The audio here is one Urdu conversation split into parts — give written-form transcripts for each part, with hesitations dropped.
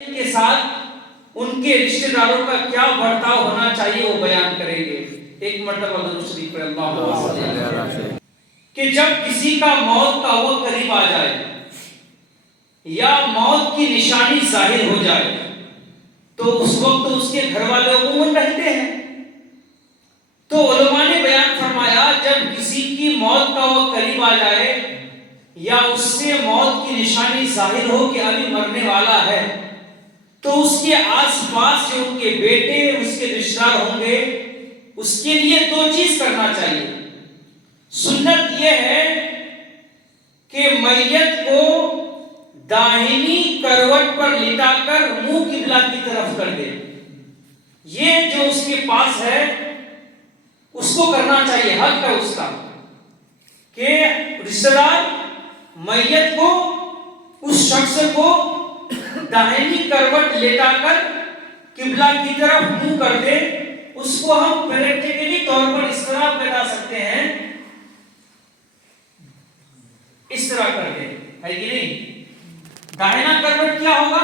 کے ساتھ ان کے رشتہ داروں کا کیا برتاؤ ہونا چاہیے وہ بیان کریں گے۔ ایک مرتبہ درود شریف پڑھ اللہم صلی اللہ علیہ وسلم کہ جب کسی کا موت کا وقت قریب آ جائے یا موت کی نشانی ظاہر ہو جائے تو اس وقت اس کے گھر والے عموماً رہتے ہیں۔ تو علماء نے بیان فرمایا جب کسی کی موت کا وقت قریب آ جائے یا اس سے موت کی نشانی ظاہر ہو کہ ابھی مرنے والا ہے تو اس کے آس پاس جو ان کے بیٹے اس کے رشتہ دار ہوں گے اس کے لیے دو چیز کرنا چاہیے۔ سنت یہ ہے کہ میت کو داہنی کروٹ پر لٹا کر منہ قبلہ کی طرف کر دے۔ یہ جو اس کے پاس ہے اس کو کرنا چاہیے، حق ہے اس کا کہ رشتہ دار میت کو اس شخص کو داہنی کروٹ لٹا کر قبلہ کی طرف منہ کر دے۔ اس کو ہم پریکٹیکلی طور پر اس طرح بتا سکتے ہیں، اس طرح کر دے، ہے کہ نہیں؟ داہنا کروٹ کیا ہوگا؟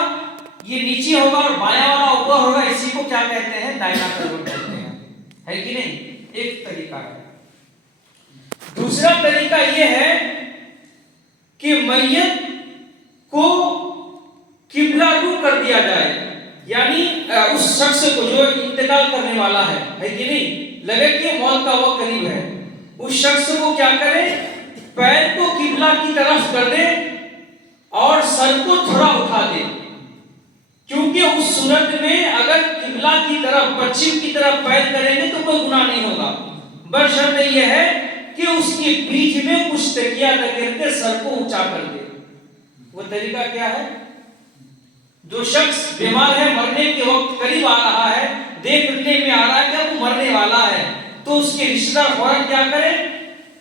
یہ نیچے ہوگا اور بایاں والا اوپر ہوگا، اسی کو کیا کہتے ہیں؟ داہنا کروٹ کہتے ہیں، ہے کہ نہیں؟ ایک طریقہ ہے۔ دوسرا طریقہ یہ ہے کہ میت کو قبلہ رخ کر دیا جائے، یعنی اس شخص کو جو انتقال کرنے والا ہے کہ نہیں، لگے کہ موت کا وقت قریب ہے، اس شخص کو کیا کرے؟ پیر کو قبلہ کی طرف کر دے اور سر کو تھوڑا اٹھا دے، کیونکہ اس صورت میں اگر قبلہ کی طرف پچھم کی طرف پیر کریں گے تو کوئی گناہ نہیں ہوگا، بشرط یہ ہے کہ اس کے بیچ میں کچھ تکیہ لگے کے سر کو اونچا کر دے۔ وہ طریقہ کیا ہے؟ جو شخص بیمار ہے، مرنے کے وقت قریب آ رہا ہے، دیکھنے میں آ رہا ہے کہ وہ مرنے والا ہے، تو اس کے رشتہ دار فوراً کیا کرے؟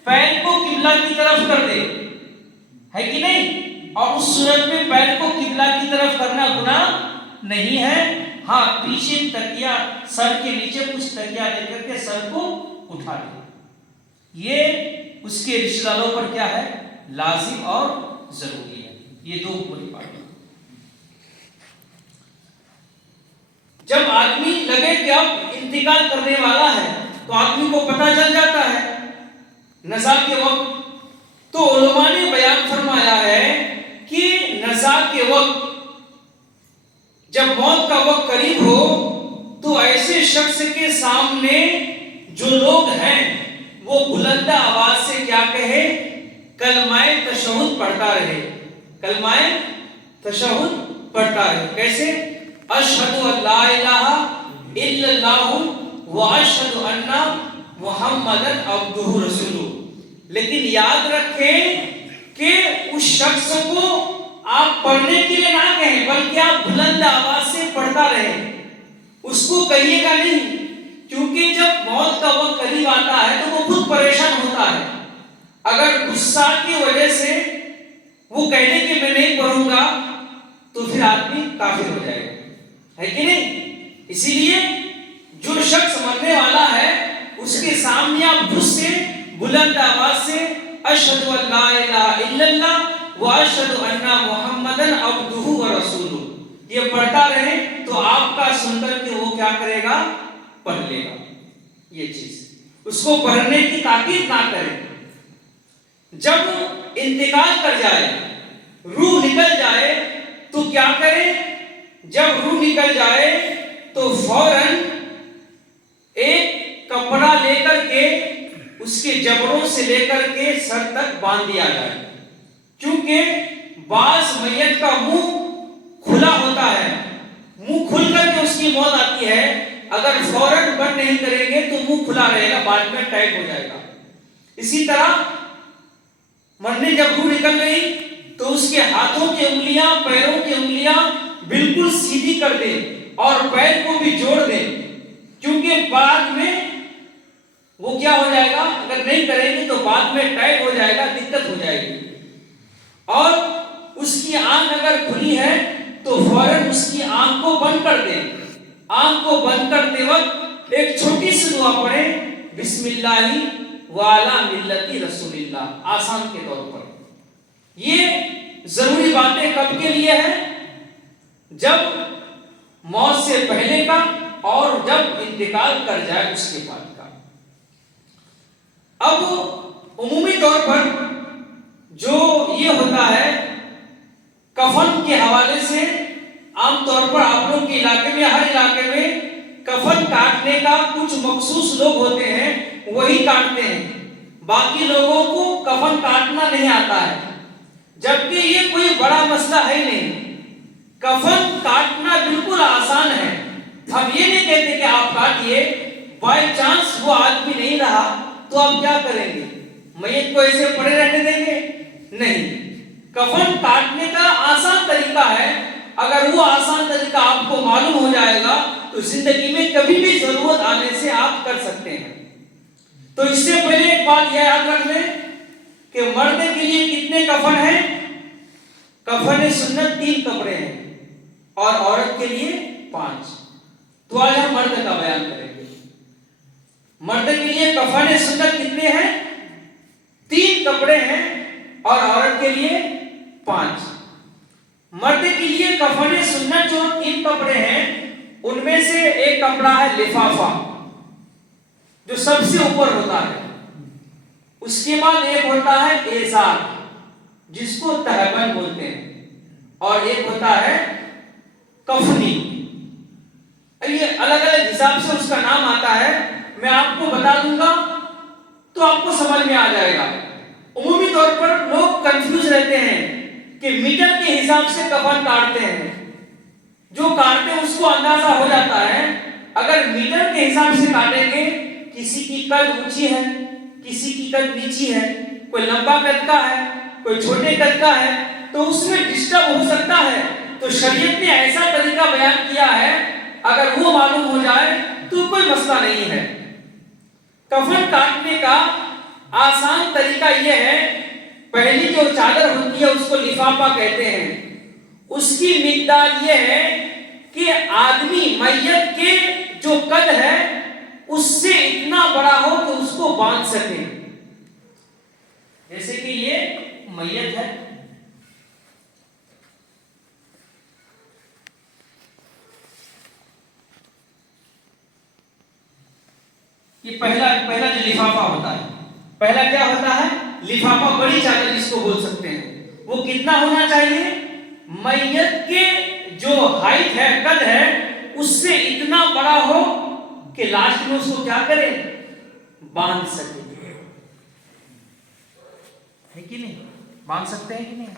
پیر کو قبلہ کی طرف کر دے، ہے کہ نہیں؟ اور اس صورت میں پیر کو قبلہ کی طرف کرنا گناہ نہیں ہے۔ ہاں، پیچھے تکیہ سر کے نیچے کچھ تکیہ لے کر کے سر کو اٹھا دے، یہ اس کے رشتہ داروں پر کیا ہے؟ لازم اور ضروری ہے۔ یہ دو بڑی باتیں۔ جب آدمی لگے کہ اب انتقال کرنے والا ہے تو آدمی کو پتہ چل جاتا ہے نزا کے وقت، تو علماء نے بیان فرمایا ہے کہ نزا کے وقت جب موت کا وقت قریب ہو تو ایسے شخص کے سامنے جو لوگ ہیں وہ بلند آواز سے کیا کہے؟ کلمہ تشہد پڑھتا رہے، کلمہ تشہد پڑھتا رہے۔ کیسے؟ اشہد ان لا الہ الا اللہ واشہد ان محمد عبدہ رسولہ۔ لیکن یاد رکھیں کہ اس شخص کو آپ پڑھنے کے لیے نہ کہیں بلکہ آپ بلند آواز سے پڑھتا رہیں، اس کو کہیے گا نہیں، کیونکہ جب موت کا وقت قریب آتا ہے تو وہ خود پریشان ہوتا ہے۔ اگر غصہ کی وجہ سے وہ کہنے کہ میں نہیں پڑھوں گا تو پھر آدمی کافر ہو جائے گا، ہے کہ نہیں؟ اسی لیے جو شخص مرنے والا ہے اس کے سامنے آپ خود سے بلند آواز سے اشہد ان لا الہ الا اللہ واشہد ان محمدن عبدہ ورسولہ یہ پڑھتا رہے تو آپ کا سن کر کے وہ کیا کرے گا؟ پڑھ لے گا۔ یہ چیز اس کو پڑھنے کی تاکید نہ کریں۔ جب انتقال کر جائے، روح نکل جائے تو کیا کرے؟ جب روح نکل جائے تو فوراً ایک کپڑا لے کر کے اس کے جبڑوں سے لے کر کے سر تک باندھ دیا جائے، کیونکہ بعض میت کا منہ کھلا ہوتا ہے، منہ کھل کر کے اس کی موت آتی ہے، اگر فوراً بند نہیں کریں گے تو منہ کھلا رہے گا، بعد میں ٹائٹ ہو جائے گا۔ اسی طرح مرنے جب روح نکل گئی تو اس کے ہاتھوں کی انگلیاں، پیروں کی انگلیاں بالکل سیدھی کر دیں اور پیر کو بھی جوڑ دیں، کیونکہ بعد میں وہ کیا ہو جائے گا؟ اگر نہیں کریں گے تو بعد میں ٹائٹ ہو جائے گا، دقت ہو جائے گی۔ اور اس کی آنکھ اگر کھلی ہے تو فوراً اس کی آنکھ کو بند کر دیں۔ آنکھ کو بند کرتے وقت ایک چھوٹی سی دعا پڑھیں، بسم اللہ وعلی ملت رسول اللہ، آسان کے طور پر۔ یہ ضروری باتیں کب کے لیے ہیں؟ جب موت سے پہلے کا اور جب انتقال کر جائے اس کے بعد کا۔ اب عمومی طور پر جو یہ ہوتا ہے کفن کے حوالے سے، عام طور پر آپ لوگ کے علاقے میں، ہر علاقے میں کفن کاٹنے کا کچھ مخصوص لوگ ہوتے ہیں، وہی کاٹتے ہیں، باقی لوگوں کو کفن کاٹنا نہیں آتا ہے، جبکہ یہ کوئی بڑا مسئلہ ہے نہیں۔ کفن کاٹنا بالکل آسان ہے۔ ہم یہ نہیں کہتے کہ آپ کاٹیے، بائی چانس وہ آدمی نہیں رہا تو آپ کیا کریں گے؟ میت کو ایسے پڑے رہنے دیں گے؟ نہیں۔ کفن کاٹنے کا آسان طریقہ ہے، اگر وہ آسان طریقہ آپ کو معلوم ہو جائے گا تو زندگی میں کبھی بھی ضرورت آنے سے آپ کر سکتے ہیں۔ تو اس سے پہلے ایک بات یہ یاد رکھ لیں کہ مرد کے لیے کتنے کفن ہیں؟ کفن سنت 3 کپڑے ہیں اور عورت کے لیے 5۔ تو آج ہم مرد کا بیان کریں گے۔ مرد کے لیے کفن سنت کتنے ہیں؟ 3 کپڑے ہیں اور عورت کے لیے 5۔ مرد کے لیے کفن سنت جو 3 کپڑے ہیں ان میں سے ایک کپڑا ہے لفافہ، جو سب سے اوپر ہوتا ہے، اس کے بعد ایک ہوتا ہے ایزار جس کو تہبند بولتے ہیں، اور ایک ہوتا ہے کفنی۔ یہ الگ الگ حساب سے اس کا نام آتا ہے، میں آپ کو بتا دوں گا تو آپ کو سمجھ میں آ جائے گا۔ عمومی طور پر لوگ کنفیوز رہتے ہیں کہ میٹر کے حساب سے کفن کاٹتے ہیں، جو کاٹتے ہیں اس کو اندازہ ہو جاتا ہے، اگر میٹر کے حساب سے کاٹیں گے، کسی کی قد اونچی ہے، کسی کی قد نیچی ہے، کوئی لمبا قد کا ہے، کوئی چھوٹے قد کا ہے، تو اس میں ڈسٹرب ہو سکتا ہے۔ تو شریعت نے ایسا طریقہ بیان کیا ہے، اگر وہ معلوم ہو جائے تو کوئی مسئلہ نہیں ہے۔ کفن کاٹنے کا آسان طریقہ یہ ہے، پہلی جو چادر ہوتی ہے اس کو لفافہ کہتے ہیں، اس کی مقدار یہ ہے کہ آدمی میت کے جو قد ہے اس سے اتنا بڑا ہو تو اس کو باندھ سکے۔ جیسے کہ یہ میت ہے، یہ پہلا جو لفافہ ہوتا ہے، پہلا کیا ہوتا ہے؟ لفافہ، بڑی چادر جس کو بول سکتے ہیں۔ وہ کتنا ہونا چاہیے؟ میت کے جو ہائٹ ہے، قد ہے، اس سے اتنا بڑا ہو کہ لاسٹ میں اس کو کیا کرے؟ باندھ سکے۔ ہے کہ نہیں؟ باندھ سکتے ہیں کہ نہیں؟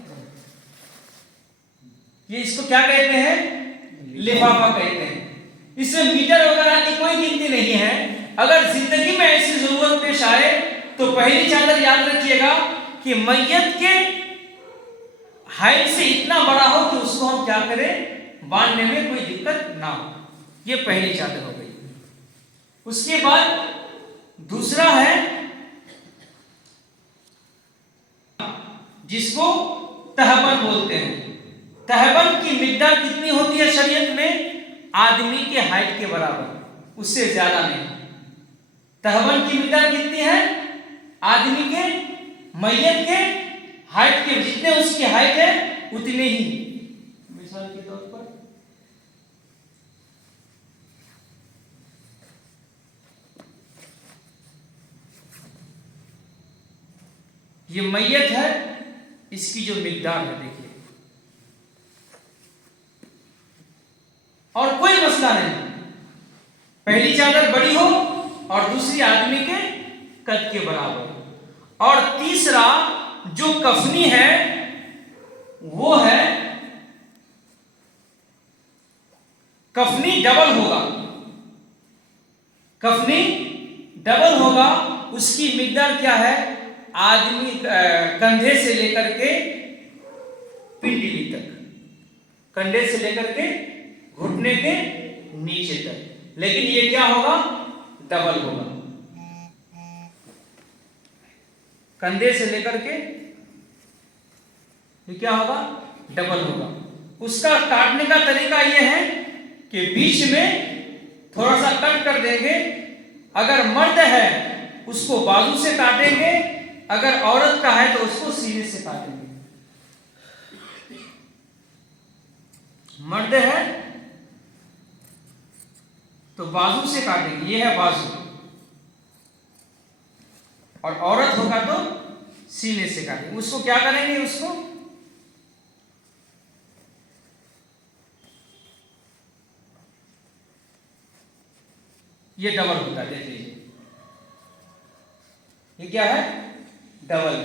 یہ اس کو کیا کہتے ہیں؟ لفافہ کہتے ہیں۔ اس میں میٹر وغیرہ کی کوئی گنتی نہیں ہے۔ اگر زندگی میں ایسی ضرورت پیش آئے تو پہلی چادر یاد رکھیے گا کہ میت کے ہائٹ سے اتنا بڑا ہو کہ اس کو ہم کیا کریں؟ باندھنے میں کوئی دقت نہ ہو۔ یہ پہلی چادر ہو گئی۔ اس کے بعد دوسرا ہے جس کو تہبند بولتے ہیں۔ تہبند کی مقدار کتنی ہوتی ہے شریعت میں؟ آدمی کے ہائٹ کے برابر، اس سے زیادہ نہیں۔ تہبند کی مقدار کتنی ہے؟ آدمی کے، میت کے ہائٹ کے، جتنے اس کی ہائٹ ہے اتنے ہی۔ مثال کے طور پر یہ میت ہے، اس کی جو مقدار ہے دیکھیے، اور کوئی مسئلہ نہیں، پہلی چادر بڑی ہو اور دوسری آدمی کے قد کے برابر، اور تیسرا جو کفنی ہے وہ ہے کفنی ڈبل ہوگا۔ کفنی ڈبل ہوگا، اس کی مقدار کیا ہے؟ آدمی کندھے سے لے کر کے پنڈلی تک، کندھے سے لے کر کے گھٹنے کے نیچے تک، لیکن یہ کیا ہوگا؟ ڈبل ہوگا۔ کندھے سے لے کر کے یہ کیا ہوگا؟ ڈبل ہوگا۔ اس کا کاٹنے کا طریقہ یہ ہے کہ بیچ میں تھوڑا سا کٹ کر دیں گے، اگر مرد ہے اس کو بازو سے کاٹیں گے، اگر عورت کا ہے تو اس کو سینے سے کاٹیں گے۔ مرد ہے تو بازو سے کاٹیں گے، یہ ہے بازو، اور عورت ہوگا تو سینے سے کاٹیں گے۔ اس کو کیا کریں گے؟ اس کو یہ ڈبل ہوتا ہے، دیکھ لیجیے، یہ کیا ہے؟ ڈبل۔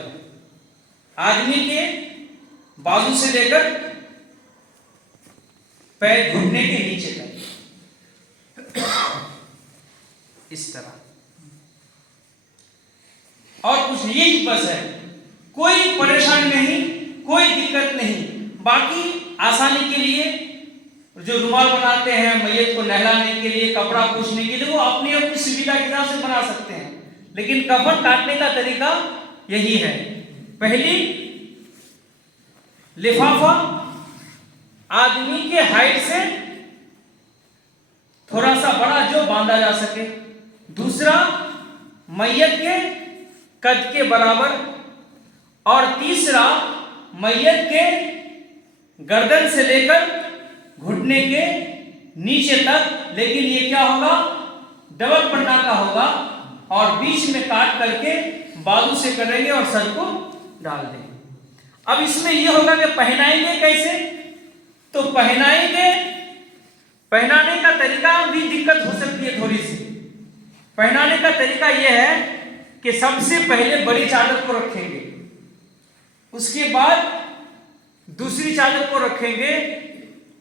آدمی کے بازو سے لے کر پیر گھٹنے کے نیچے تک، اس طرح، اور کچھ نہیں، یہی بس ہے، کوئی پریشانی نہیں، کوئی دقت نہیں۔ باقی آسانی کے لیے جو رومال بناتے ہیں میت کو نہلانے کے لیے، کپڑا پوچھنے کے لیے، وہ اپنی اپنی سویدھا کے حساب سے بنا سکتے ہیں، لیکن کفن کاٹنے کا طریقہ یہی ہے۔ پہلی، لفافہ آدمی کے ہائٹ سے تھوڑا سا بڑا جو باندھا جا سکے، دوسرا میت کے قد کے برابر، اور تیسرا میت کے گردن سے لے کر گھٹنے کے نیچے تک، لیکن یہ کیا ہوگا؟ ڈبل پنڈا کا ہوگا، اور بیچ میں کاٹ کر کے بازو سے کریں گے اور سر کو ڈال دیں گے۔ اب اس میں یہ ہوگا کہ پہنائیں گے کیسے؟ تو پہنائیں گے، پہنانے کا طریقہ بھی دقت ہو سکتی ہے تھوڑی سی۔ پہنانے کا طریقہ یہ ہے کہ سب سے پہلے بڑی چادر کو رکھیں گے، اس کے بعد دوسری چادر کو رکھیں گے،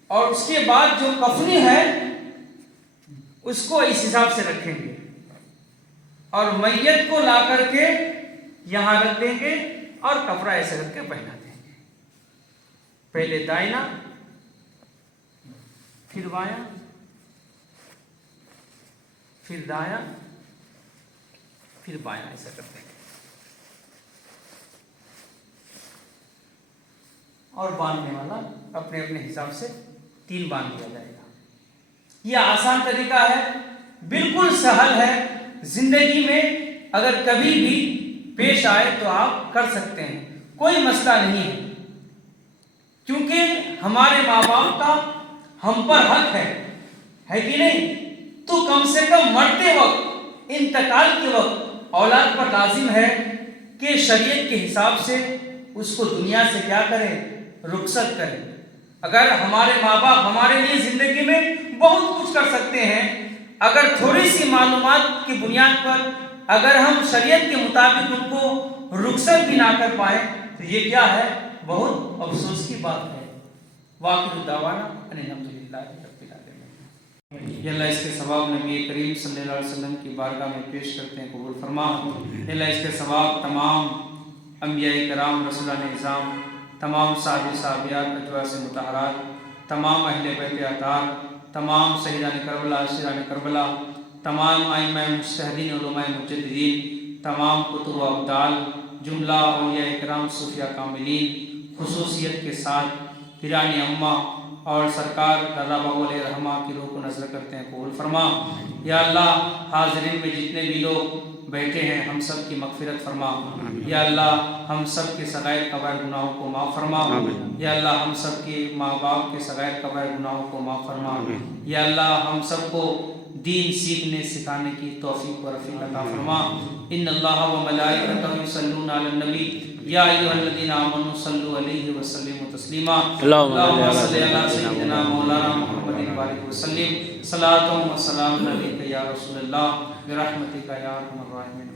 اور اس کے بعد جو کفنی ہے اس کو اس حساب سے رکھیں گے، اور میت کو لا کر کے یہاں رکھ دیں گے، اور کپڑا ایسے رکھ کے پہنا دیں گے۔ پہلے دائنا، پھر بایاں، پھر دایاں، پھر بایاں، ایسا کرتے ہیں، اور باندھنے والا اپنے اپنے حساب سے 3 باندھ دیا جائے گا۔ یہ آسان طریقہ ہے، بالکل سہل ہے، زندگی میں اگر کبھی بھی پیش آئے تو آپ کر سکتے ہیں، کوئی مسئلہ نہیں ہے، کیونکہ ہمارے ماں باپ کا ہم پر حق ہے کہ نہیں؟ تو کم سے کم مرتے وقت، انتقال کے وقت اولاد پر لازم ہے کہ شریعت کے حساب سے اس کو دنیا سے کیا کریں؟ رخصت کریں۔ اگر ہمارے ماں باپ ہمارے لیے زندگی میں بہت کچھ کر سکتے ہیں، اگر تھوڑی سی معلومات کی بنیاد پر اگر ہم شریعت کے مطابق ان کو رخصت بھی نہ کر پائیں تو یہ کیا ہے؟ بہت افسوس کی بات ہے۔ وآخر دعوانا ان الحمدللہ رب العالمین۔ یا اللہ اس کے ثواب نبی کریم صلی اللہ علیہ وسلم کی بارگاہ میں پیش کرتے ہیں، قبول فرما۔ یا اللہ اس کے ثواب تمام انبیاء کرام، رسولان نظام، تمام صحابی صحابیات، ازواج مطہرات، تمام اہل بیت اطہار، تمام شہیدان کربلا، اسیران کربلا، تمام ائمہ مجتہدین، علماء مجددین، تمام کتب و ابدال، جملہ اولیاء کرام، صوفیاء کاملین، خصوصیت کے ساتھ پیرانی امہ اور سرکار دادا بابو علیہ رحمہ کی روح کو نظر کرتے ہیں، قبول فرما۔ یا اللہ حاضرین میں جتنے بھی لوگ بیٹھے ہیں ہم سب کی مغفرت فرما۔ یا اللہ ہم سب کے صغائر کبائر گناہوں کو معاف فرما۔ یا اللہ ہم سب کے ماں باپ کے صغائر کبائر گناہوں کو معاف فرما۔ یا اللہ ہم سب کو دین سیکھنے سکھانے کی توفیق و رفیق عطا فرما۔ ان اللہ و ملائکتہ یصلون علی النبی یا ایھا الذین آمنوا صلوا علیہ وسلموا تسلیما۔ اللہم صل علی سیدنا مولانا محمد وآلہ وسلم۔ صلاۃ و سلام علیک یا رسول اللہ برحمتک یا ارحم الراحمین۔